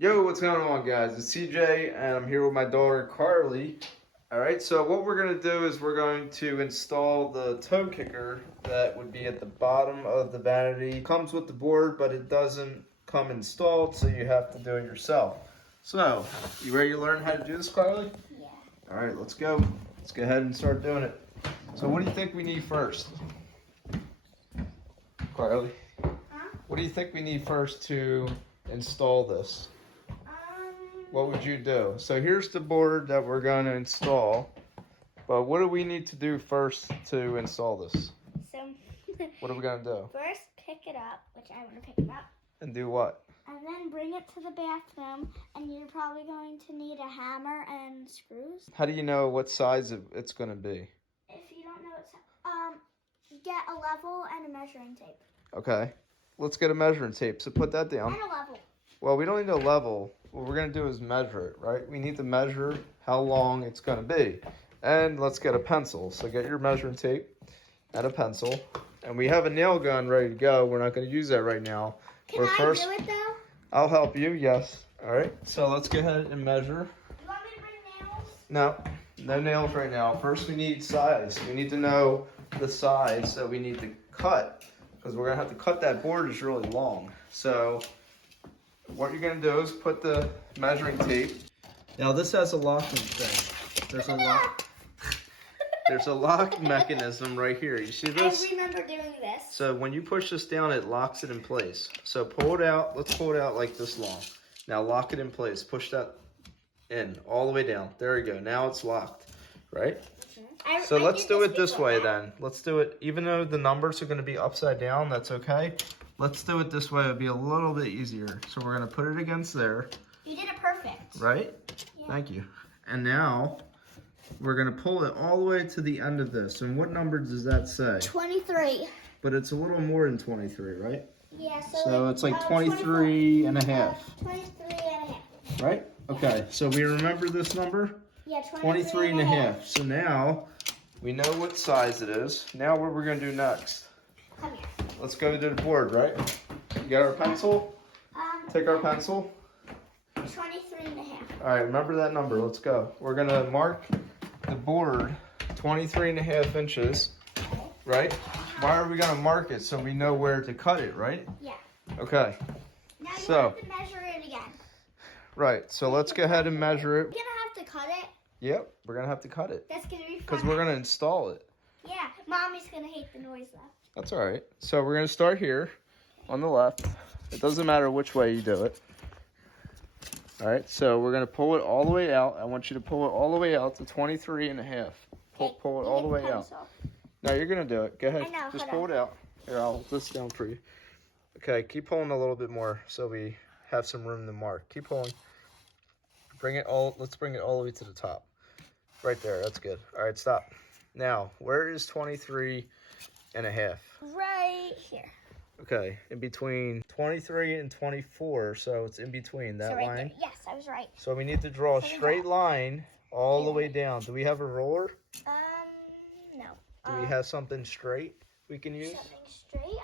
Yo, what's going on, guys? It's CJ, and I'm here with my daughter Carly. All right, so what we're going to do is we're going to install the toe kicker that would be at the bottom of the Vanity. It comes with the board, but it doesn't come installed, so you have to do it yourself. So, you ready to learn how to do this, Carly? Yeah. All right, let's go. Let's go ahead and start doing it. So what do you think we need first? Carly? Huh? What do you think we need first to install this? What would you do? So here's the board that we're going to install. But what do we need to do first to install this? So, What are we going to do? first pick it up, which I want to pick it up, And do what? and then bring it to the bathroom, and you're probably going to need a hammer and screws. How do you know what size it's going to be? If you don't know it's, get a level and a measuring tape. Okay. Let's get a measuring tape. So put that down. And a level. Well, we don't need a level. What we're going to do is measure it, right? We need to measure how long it's going to be. And let's get a pencil. So get your measuring tape and a pencil. And we have a nail gun ready to go. We're not going to use that right now. Can I do it, though? I'll help you, yes. All right, so let's go ahead and measure. You want me to bring nails? No nails right now. First we need size. We need to know the size that we need to cut, because we're going to have to cut that board. It's really long. So what you're going to do is put the measuring tape. Now this has a locking thing. There's a lock mechanism right here. You see this? I remember doing this. So when you push this down, it locks it in place. So pull it out. Let's pull it out like this long. Now lock it in place. Push that in all the way down. There we go. Now it's locked, right? So let's do it this way then. Let's do it, even though the numbers are going to be upside down, that's okay. Let's do it this way. It'll be a little bit easier. So we're going to put it against there. You did it perfect. Right? Yeah. Thank you. And now we're going to pull it all the way to the end of this. And what number does that say? 23. But it's a little more than 23, right? Yeah, So it's like 23 and a half, 23 and a half. right? Okay, so we remember this number? Yeah, 23 and a half. So now we know what size it is. Now what we're going to do next? Come here. Let's go to the board, right? You got our pencil? Take our pencil. 23 and a half. All right, remember that number. Let's go. We're going to mark the board 23 and a half inches, right? Why are we going to mark it? So we know where to cut it, right? Yeah. Okay. Now you So, have to measure it again. right, so let's go ahead and measure it. You're going to have to cut it. Yep, we're going to have to cut it. That's going to be fun. Because we're going to install it. Yeah, Mommy's going to hate the noise, though. That's all right. So we're going to start here on the left. It doesn't matter which way you do it. All right, so we're going to pull it all the way out. I want you to pull it all the way out to 23 and a half. Pull it all the way out. No, you're going to do it. Go ahead. I know, Just hold pull it out. Here, I'll hold this down for you. Okay, keep pulling a little bit more so we have some room to mark. Keep pulling. Let's bring it all the way to the top. Right there, that's good. All right, stop. Now, where is 23 and a half? Right here. Okay, in between 23 and 24, so it's in between that So right line. there. Yes, I was right. So we need to draw a straight line all the way down. Do we have a roller? No. Do we have something straight we can use? Something straight?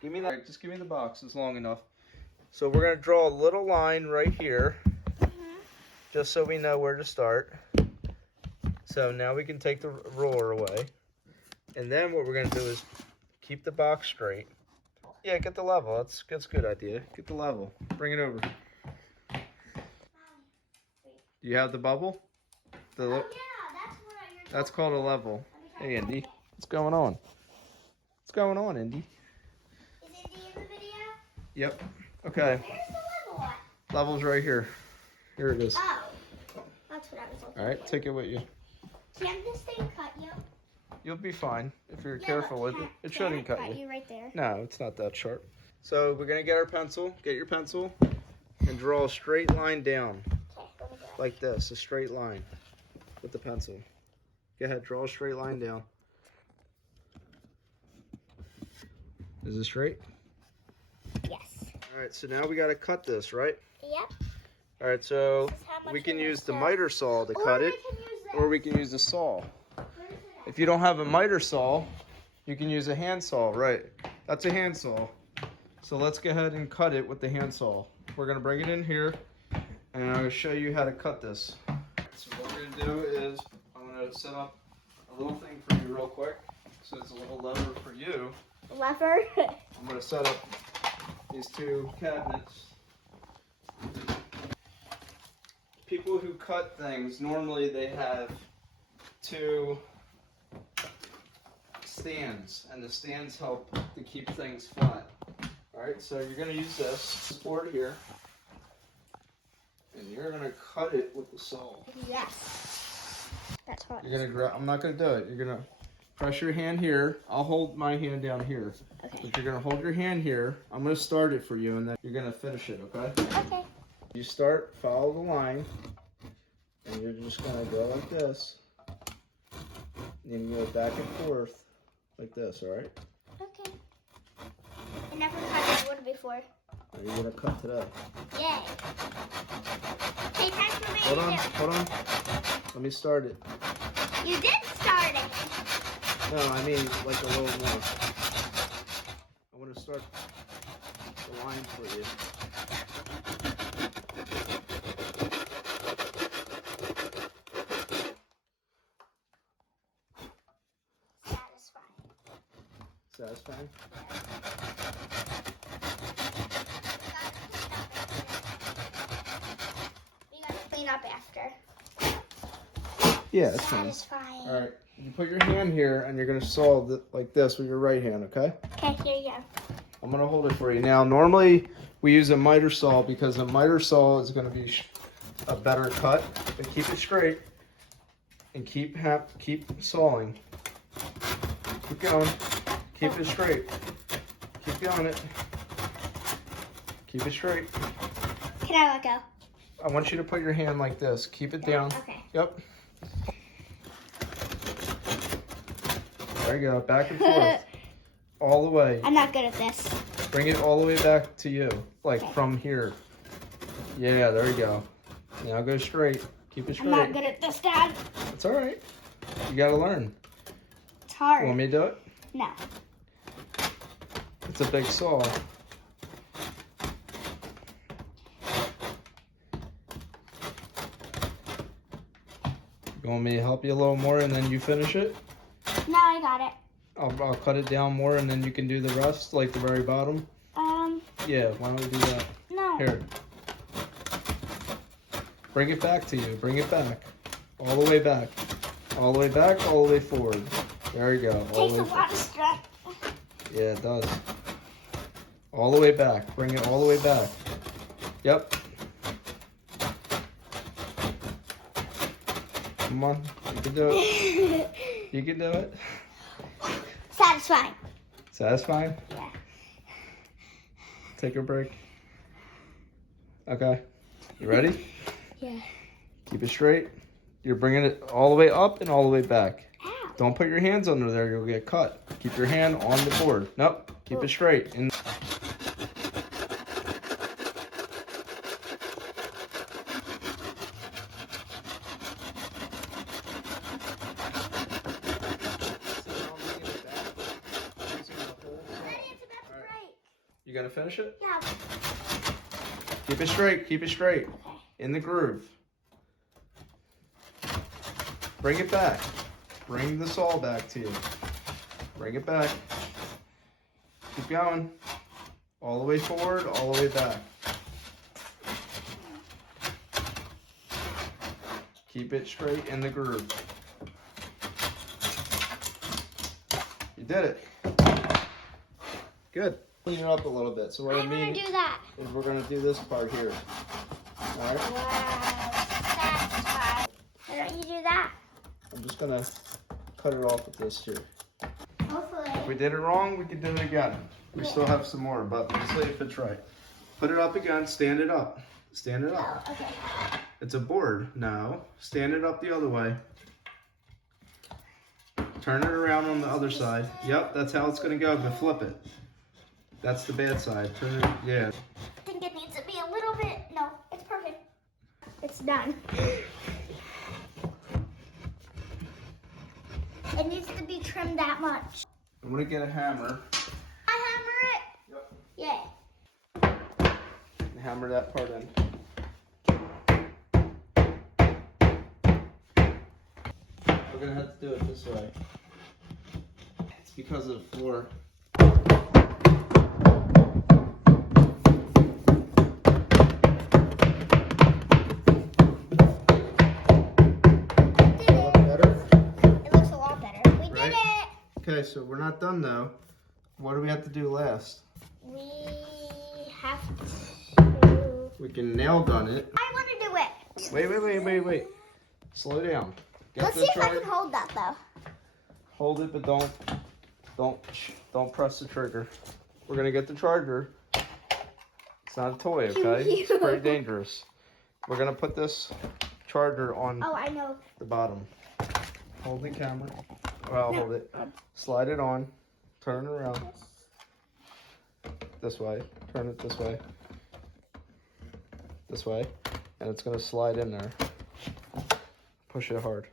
Give me that. Just give me the box. It's long enough. So we're going to draw a little line right here, just so we know where to start. So now we can take the roller away. And then what we're going to do is keep the box straight. Yeah, get the level. That's a good idea. Get the level. Bring it over. Do you have the bubble? Yeah, that's what you're That's called a level. Hey, Indy. What's going on? What's going on, Indy? Is Indy in the video? Yep. Okay. Where's the level at? Level's right here. Here it is. Oh, that's what I was looking All right, for. take it with you. Can this thing cut you? You'll be fine if you're Yeah, careful but with it. It can shouldn't cut you. right there. No, it's not that sharp. So we're going to get our pencil. Get your pencil and draw a straight line down Okay, let me go. like this. A straight line with the pencil. Go ahead, draw a straight line down. Is it straight? Yes. All right, so now we got to cut this, right? Yep. All right, so This is how much we can it is, use the so- miter saw to cut Or it, we can use this. or we can use the saw. Where's it at? If you don't have a miter saw, you can use a handsaw, right? That's a handsaw. So let's go ahead and cut it with the handsaw. We're gonna bring it in here and I'm going to show you how to cut this. So what we're going to do is I'm going to set up a little thing for you real quick. So it's a little lever for you. Lever? I'm going to set up these two cabinets. People who cut things, normally they have two stands, and the stands help to keep things flat. Alright, so you're going to use this board here, and you're going to cut it with the saw. Yes. That's what. You're going to grab, I'm not going to do it. You're going to press your hand here. I'll hold my hand down here. Okay. But you're going to hold your hand here. I'm going to start it for you, and then you're going to finish it, okay? Okay. You start, follow the line, and you're just going to go like this. And you go back and forth like this, alright? Okay. I never cut wood before. You're going to cut today. Yay. Okay, time for me Hold to on, do. hold on. Let me start it. You did start it. No, I mean like a little more. I want to start the line for you. Satisfying? We gotta clean up after. Yeah, it's fine. Satisfying. Alright, you put your hand here and you're going to saw it like this with your right hand, okay? Okay, here you go. I'm going to hold it for you. Now, normally we use a miter saw because a miter saw is going to be a better cut. But keep it straight and keep sawing. Keep going. Keep it straight. Keep going it. Keep it straight. Can I let go? I want you to put your hand like this. Keep it down. Okay. Yep. There you go. Back and forth. All the way. I'm not good at this. Bring it all the way back to you. Like Okay. from here. Yeah, there you go. Now go straight. Keep it straight. I'm not good at this, Dad. It's alright. You gotta learn. It's hard. Want me to do it? No. It's a big saw. You want me to help you a little more and then you finish it? No, I got it. I'll cut it down more and then you can do the rest, like the very bottom. Yeah, why don't we do that? No. Here. Bring it back to you. Bring it back. All the way back. All the way back, all the way forward. There you go. All Takes the a way lot of strength. Yeah, it does. All the way back. Bring it all the way back. Yep. Come on. You can do it. You can do it. Satisfying. Satisfying? Yeah. Take a break. Okay. You ready? Yeah. Keep it straight. You're bringing it all the way up and all the way back. Ow. Don't put your hands under there. You'll get cut. Keep your hand on the board. Nope. Keep it straight. And you gonna finish it? Yeah. Keep it straight. Keep it straight. Okay. In the groove. Bring it back. Bring the saw back to you. Bring it back. Keep going. All the way forward, all the way back. Keep it straight in the groove. You did it. Good. Clean it up a little bit. So what I I'm gonna mean do that. is we're gonna do this part here. All right. Wow. Satisfying. Why don't you do that? I'm just gonna cut it off with this here. Hopefully. If we did it wrong, we could do it again. We Yeah. still have some more, but let's see if it's right. Put it up again. Stand it up. Stand it up. Oh, okay. It's a board. No. Stand it up the other way. Turn it around on the other side. Yep, that's how it's gonna go, but flip it. That's the bad side. Turn it, yeah. I think it needs to be a little bit. No, it's perfect. It's done. It needs to be trimmed that much. I'm gonna get a hammer. I hammer it. Yep. Yay. And hammer that part in. We're gonna have to do it this way. It's because of the floor. Okay, so we're not done though. What do we have to do last? We have to... We can nail gun it. I want to do it. Wait. Slow down. Let's see if I can hold that though. Hold it, but don't press the trigger. We're gonna get the charger. It's not a toy, okay? It's pretty dangerous. We're gonna put this charger on I know. the bottom. Hold the camera. Well, I'll hold it. Slide it on. Turn it around. This way. Turn it this way. This way. And it's going to slide in there. Push it hard.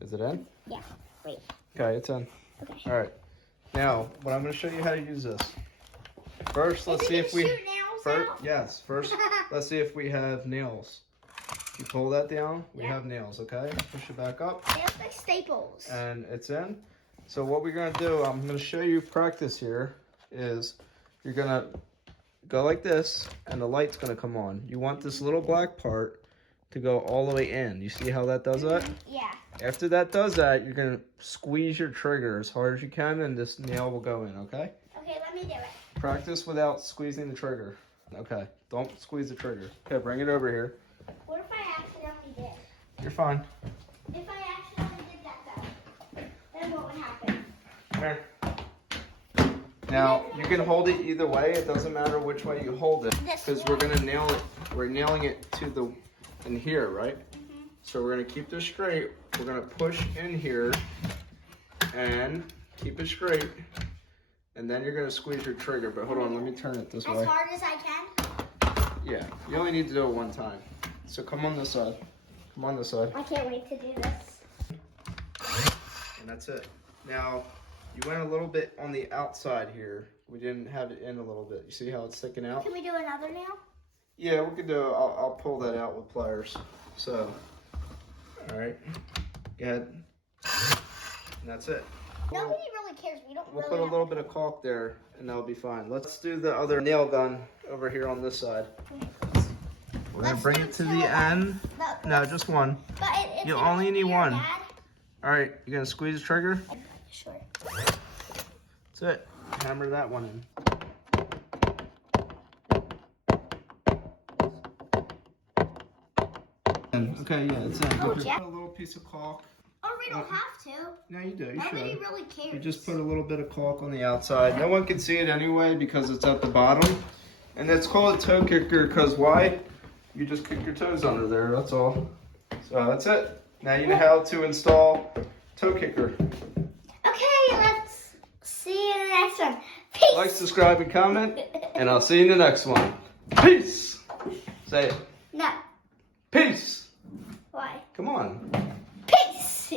Is it in? Yeah. Wait. Okay, it's in. Okay. All right. Now, what I'm going to show you how to use this. First, let's see if we... shoot nails out? Yes. First, let's see if we have nails. You pull that down, we have nails, okay? Push it back up. They look like staples. And it's in. So what we're gonna do, I'm gonna show you practice here, is you're gonna go like this, and the light's gonna come on. You want this little black part to go all the way in. You see how that does that? Yeah. After that does that, you're gonna squeeze your trigger as hard as you can, and this nail will go in, okay? Okay, let me do it. Practice without squeezing the trigger. Okay, don't squeeze the trigger. Okay, bring it over here. What if I accidentally did? You're fine. If I accidentally did that though, then what would happen? Come here. Now, you can hold it either way. It doesn't matter which way you hold it, because we're gonna nail it. We're nailing it to the, in here, right? So we're gonna keep this straight. We're gonna push in here and keep it straight. And then you're gonna squeeze your trigger. But hold on, let me turn it this way. As hard as I can? Yeah, you only need to do it one time. So come on this side. Come on this side. I can't wait to do this. And that's it. Now, you went a little bit on the outside here. We didn't have it in a little bit. You see how it's sticking out? Can we do another nail? Yeah, we could do it. I'll pull that out with pliers. So, all right. Go ahead. And that's it. Nobody really cares. We don't We'll really put a have... little bit of caulk there, and that'll be fine. Let's do the other nail gun over here on this side. We're going to bring it to the end. No, just one. But it's You only need one. Dad. All right, you're going to squeeze the trigger? Sure. That's it. Hammer that one in. Okay, yeah, it's in. Oh, Put Jack. a little piece of caulk. Oh, we don't have to. No, you do. You Nobody should. really cares. You just put a little bit of caulk on the outside. No one can see it anyway because it's at the bottom. And it's called a toe kicker because why? You just kick your toes under there, that's all. So that's it. Now you know how to install toe kicker. Okay, let's see you in the next one. Peace. Like, subscribe, and comment, and I'll see you in the next one. Peace. Say it. No. Peace. Why? Come on. Peace.